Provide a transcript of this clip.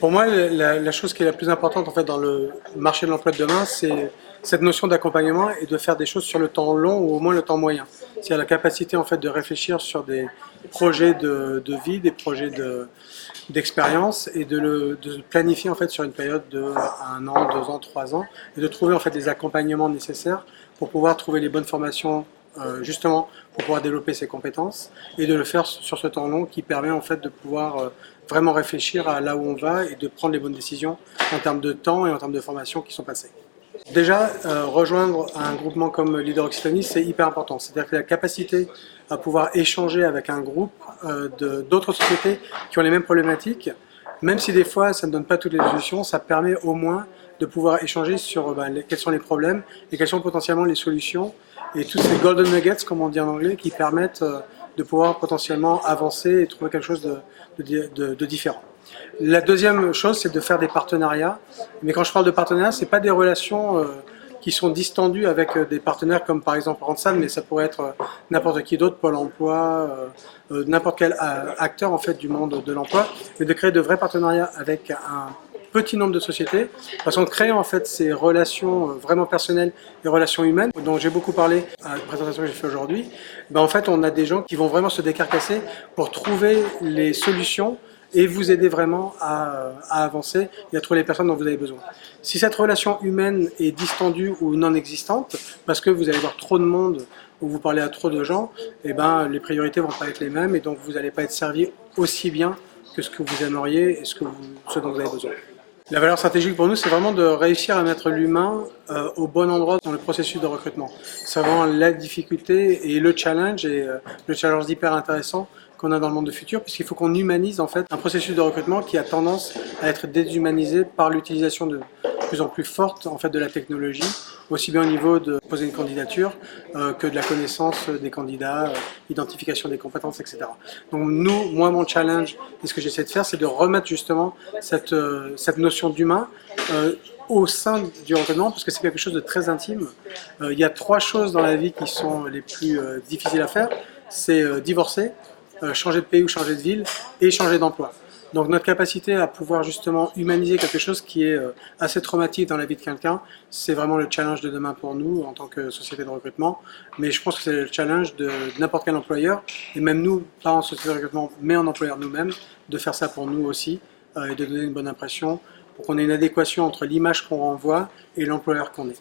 Pour moi, la chose qui est la plus importante en fait dans le marché de l'emploi de demain, c'est cette notion d'accompagnement et de faire des choses sur le temps long ou au moins le temps moyen. C'est la capacité en fait de réfléchir sur des projets de vie, des projets d'expérience et de planifier en fait sur une période de 1 an, 2 ans, 3 ans et de trouver en fait les accompagnements nécessaires pour pouvoir trouver les bonnes formations justement pour pouvoir développer ses compétences et de le faire sur ce temps long qui permet en fait de pouvoir vraiment réfléchir à là où on va et de prendre les bonnes décisions en termes de temps et en termes de formation qui sont passées. Déjà, rejoindre un groupement comme Leader Occitanie, c'est hyper important. C'est-à-dire que la capacité à pouvoir échanger avec un groupe d'autres sociétés qui ont les mêmes problématiques, même si des fois ça ne donne pas toutes les solutions, ça permet au moins de pouvoir échanger sur quels sont les problèmes et quelles sont potentiellement les solutions et tous ces golden nuggets, comme on dit en anglais, qui permettent de pouvoir potentiellement avancer et trouver quelque chose de différent. La deuxième chose, c'est de faire des partenariats. Mais quand je parle de partenariats, ce n'est pas des relations qui sont distendues avec des partenaires comme par exemple Randstad, mais ça pourrait être n'importe qui d'autre, Pôle emploi, n'importe quel acteur en fait du monde de l'emploi, mais de créer de vrais partenariats avec un petit nombre de sociétés, parce qu'on crée en fait ces relations vraiment personnelles et relations humaines, dont j'ai beaucoup parlé à la présentation que j'ai fait aujourd'hui. En fait, on a des gens qui vont vraiment se décarcasser pour trouver les solutions et vous aider vraiment à avancer et à trouver les personnes dont vous avez besoin. Si cette relation humaine est distendue ou non existante, parce que vous allez voir trop de monde ou vous parlez à trop de gens, les priorités ne vont pas être les mêmes et donc vous n'allez pas être servi aussi bien que ce que vous aimeriez et ce dont vous avez besoin. La valeur stratégique pour nous, c'est vraiment de réussir à mettre l'humain au bon endroit dans le processus de recrutement. C'est vraiment la difficulté et le challenge hyper intéressant qu'on a dans le monde du futur, puisqu'il faut qu'on humanise en fait un processus de recrutement qui a tendance à être déshumanisé par l'utilisation de plus en plus forte en fait de la technologie, aussi bien au niveau de poser une candidature que de la connaissance des candidats, identification des compétences, etc. Donc moi mon challenge et ce que j'essaie de faire, c'est de remettre justement cette notion d'humain au sein du recrutement, parce que c'est quelque chose de très intime. Il y a 3 choses dans la vie qui sont les plus difficiles à faire, c'est divorcer, changer de pays ou changer de ville et changer d'emploi. Donc notre capacité à pouvoir justement humaniser quelque chose qui est assez traumatique dans la vie de quelqu'un, c'est vraiment le challenge de demain pour nous en tant que société de recrutement. Mais je pense que c'est le challenge de n'importe quel employeur, et même nous, pas en société de recrutement, mais en employeur nous-mêmes, de faire ça pour nous aussi et de donner une bonne impression pour qu'on ait une adéquation entre l'image qu'on renvoie et l'employeur qu'on est.